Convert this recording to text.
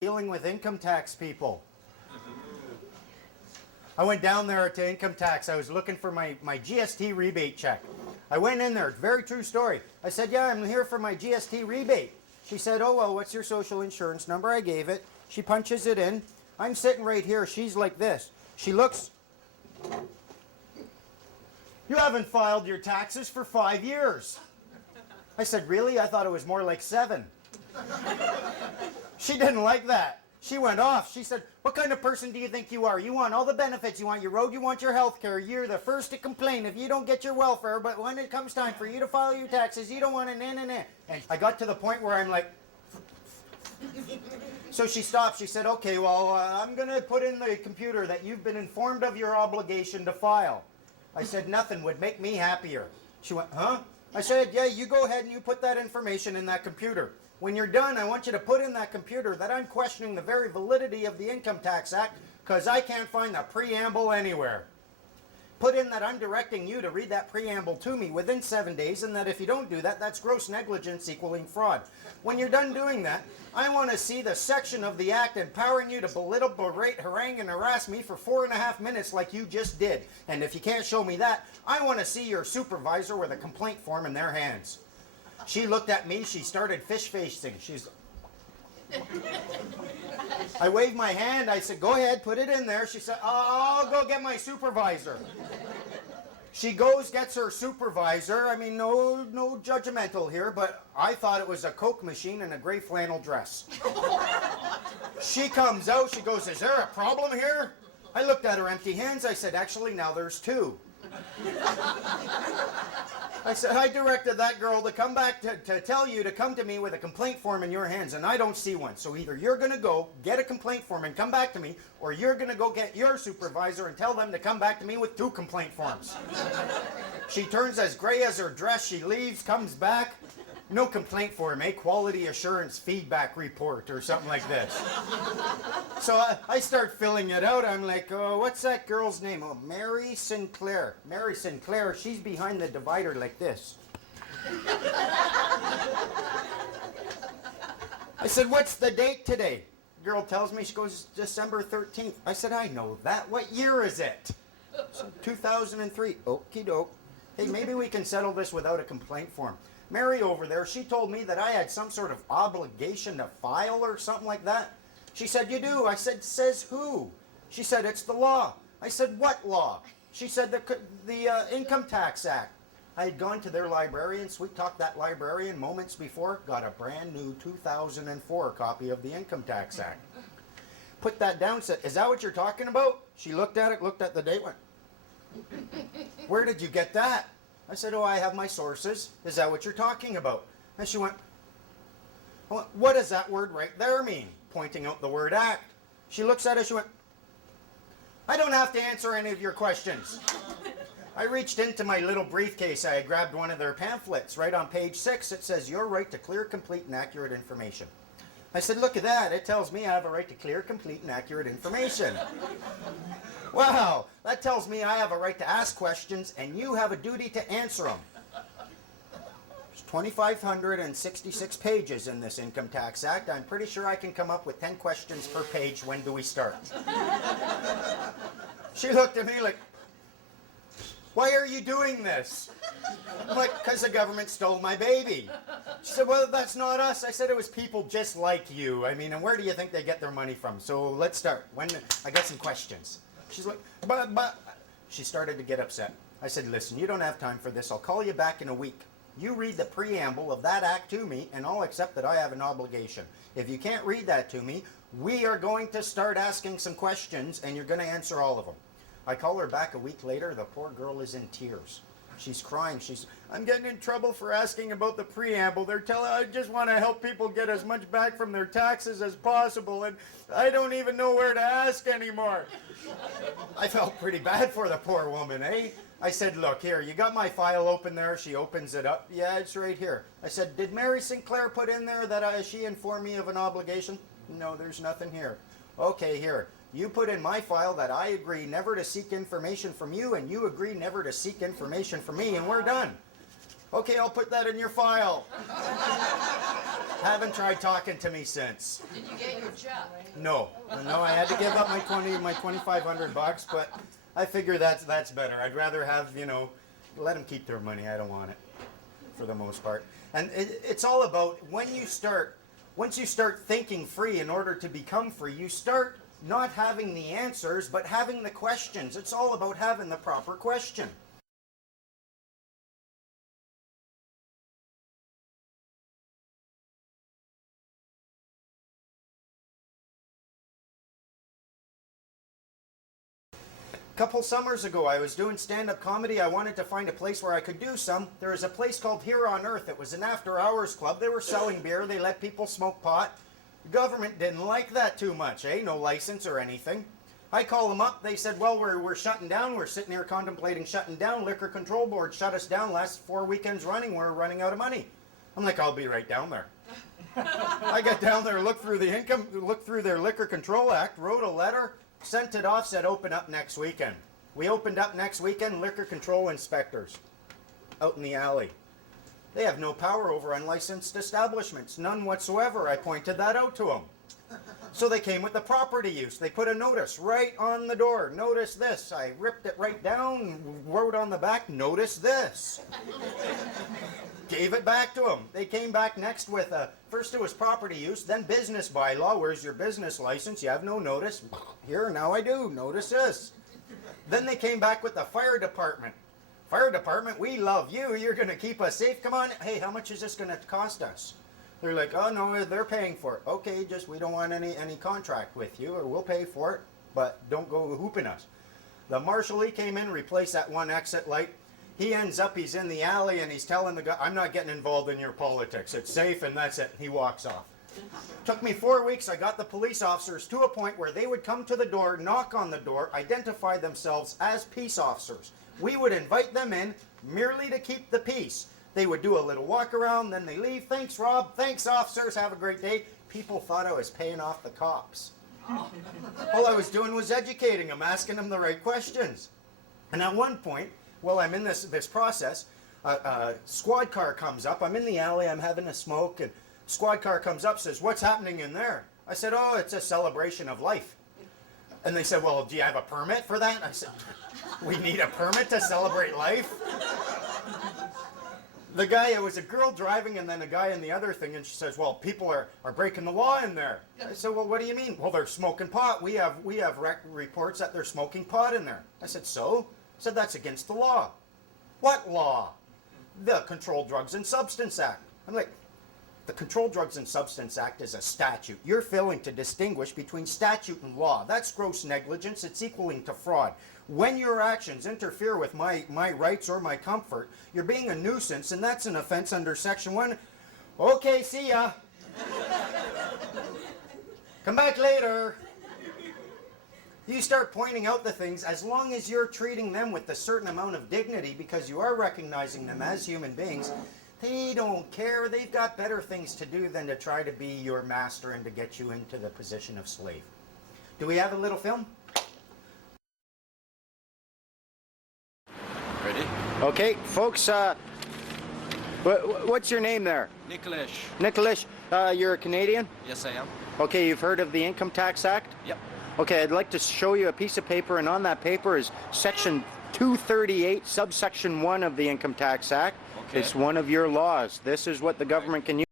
dealing with income tax people. I went down there to income tax. I was looking for my GST rebate check. I went in there. Very true story. I said, yeah, I'm here for my GST rebate. She said, oh, well, what's your social insurance number? I gave it. She punches it in. I'm sitting right here. She's like this. She looks. You haven't filed your taxes for 5 years. I said, really? I thought it was more like 7. She didn't like that. She went off. She said, what kind of person do you think you are? You want all the benefits. You want your road. You want your health care. You're the first to complain if you don't get your welfare. But when it comes time for you to file your taxes, you don't want to And I got to the point where I'm like... So she stopped. She said, okay, well, I'm going to put in the computer that you've been informed of your obligation to file. I said, nothing would make me happier. She went, huh? I said, yeah, you go ahead and you put that information in that computer. When you're done, I want you to put in that computer that I'm questioning the very validity of the Income Tax Act because I can't find the preamble anywhere. Put in that I'm directing you to read that preamble to me within 7 days, and that if you don't do that, that's gross negligence equaling fraud. When you're done doing that, I want to see the section of the act empowering you to belittle, berate, harangue, and harass me for 4.5 minutes like you just did. And if you can't show me that, I want to see your supervisor with a complaint form in their hands. She looked at me. She started fish-facing. She's... I waved my hand. I said, go ahead, put it in there. She said, I'll go get my supervisor. She goes, gets her supervisor. I mean, no judgmental here, but I thought it was a Coke machine and a gray flannel dress. She comes out. She goes, is there a problem here? I looked at her empty hands. I said, actually, now there's 2. I said, I directed that girl to come back to tell you to come to me with a complaint form in your hands, and I don't see one. So either you're going to go get a complaint form and come back to me, or you're going to go get your supervisor and tell them to come back to me with 2 complaint forms. She turns as gray as her dress. She leaves, comes back. No complaint form, quality assurance feedback report or something like this. So I start filling it out. I'm like, oh, what's that girl's name? Oh, Mary Sinclair. Mary Sinclair, she's behind the divider like this. I said, what's the date today? Girl tells me, she goes, December 13th. I said, I know that. What year is it? 2003. Okie doke. Hey, maybe we can settle this without a complaint form. Mary over there, she told me that I had some sort of obligation to file or something like that. She said, you do. I said, says who? She said, it's the law. I said, what law? She said, the Income Tax Act. I had gone to their librarian, sweet-talked that librarian moments before, got a brand new 2004 copy of the Income Tax Act. Put that down, said, is that what you're talking about? She looked at it, looked at the date, went, where did you get that? I said, oh, I have my sources. Is that what you're talking about? And she went, what does that word right there mean? Pointing out the word act. She looks at it, she went, I don't have to answer any of your questions. I reached into my little briefcase. I grabbed one of their pamphlets. Right on page 6, it says, your right to clear, complete, and accurate information. I said, look at that. It tells me I have a right to clear, complete, and accurate information. Wow, that tells me I have a right to ask questions and you have a duty to answer them. There's 2,566 pages in this Income Tax Act. I'm pretty sure I can come up with 10 questions per page. When do we start? She looked at me like, why are you doing this? I'm like, because the government stole my baby. She said, well, that's not us. I said, it was people just like you. I mean, and where do you think they get their money from? So let's start. I got some questions. She's like, but. She started to get upset. I said, listen, you don't have time for this. I'll call you back in a week. You read the preamble of that act to me, and I'll accept that I have an obligation. If you can't read that to me, we are going to start asking some questions, and you're going to answer all of them. I call her back a week later. The poor girl is in tears. She's crying. I'm getting in trouble for asking about the preamble. They're telling, I just want to help people get as much back from their taxes as possible, and I don't even know where to ask anymore. I felt pretty bad for the poor woman, eh? I said, look, here, you got my file open there. She opens it up. Yeah, it's right here. I said, did Mary Sinclair put in there that she informed me of an obligation? No, there's nothing here. Okay, here. You put in my file that I agree never to seek information from you, and you agree never to seek information from me, and we're done. Okay, I'll put that in your file. Haven't tried talking to me since. Did you get your job? No, I had to give up my 2,500 bucks, but I figure that's better. I'd rather have, let them keep their money. I don't want it, for the most part. And it's all about once you start thinking free in order to become free, you start not having the answers, but having the questions. It's all about having the proper question. Couple summers ago, I was doing stand-up comedy. I wanted to find a place where I could do some. There was a place called Here on Earth. It was an after-hours club. They were selling beer. They let people smoke pot. The government didn't like that too much, no license or anything. I call them up. They said, well, we're shutting down. We're sitting here contemplating shutting down. Liquor Control Board shut us down last 4 weekends running. We're running out of money. I'm like, I'll be right down there. I got down there, looked through the income, looked through their Liquor Control Act, wrote a letter, sent it off, said open up next weekend. We opened up next weekend, liquor control inspectors out in the alley. They have no power over unlicensed establishments, none whatsoever. I pointed that out to them. So they came with the property use. They put a notice right on the door. Notice this. I ripped it right down, wrote on the back, notice this. Gave it back to them. They came back next with first it was property use, then business bylaw. Where's your business license? You have no notice. Here, now I do. Notice this. Then they came back with the fire department. Fire department, we love you. You're going to keep us safe. Come on. Hey, how much is this going to cost us? They're like, oh, no, they're paying for it. Okay, just we don't want any contract with you, or we'll pay for it, but don't go hooping us. The marshal, he came in, replaced that one exit light. He ends up, he's in the alley, and he's telling the guy, I'm not getting involved in your politics. It's safe, and that's it. He walks off. Took me 4 weeks. I got the police officers to a point where they would come to the door, knock on the door, identify themselves as peace officers. We would invite them in merely to keep the peace. They would do a little walk around, then they leave. Thanks, Rob. Thanks, officers. Have a great day. People thought I was paying off the cops. All I was doing was educating them, asking them the right questions. And at one point, while I'm in this process, a squad car comes up. I'm in the alley. I'm having a smoke, and squad car comes up, says, what's happening in there? I said, oh, it's a celebration of life. And they said, well, do you have a permit for that? I said, we need a permit to celebrate life? The guy, it was a girl driving and then a guy in the other thing, and she says, well, people are breaking the law in there. I said, well, what do you mean? Well, they're smoking pot. We have reports that they're smoking pot in there. I said, so? I said, that's against the law. What law? The Controlled Drugs and Substance Act. I'm like, the Controlled Drugs and Substance Act is a statute. You're failing to distinguish between statute and law. That's gross negligence. It's equaling to fraud. When your actions interfere with my rights or my comfort, you're being a nuisance, and that's an offense under Section 1. Okay, see ya. Come back later. You start pointing out the things, as long as you're treating them with a certain amount of dignity because you are recognizing them as human beings, they don't care. They've got better things to do than to try to be your master and to get you into the position of slave. Do we have a little film? Ready? Okay, folks, what's your name there? Nicholas. Nicholas, you're a Canadian? Yes, I am. Okay, you've heard of the Income Tax Act? Yep. Okay, I'd like to show you a piece of paper, and on that paper is Section 238, subsection 1 of the Income Tax Act. Okay. It's one of your laws. This is what the government can use.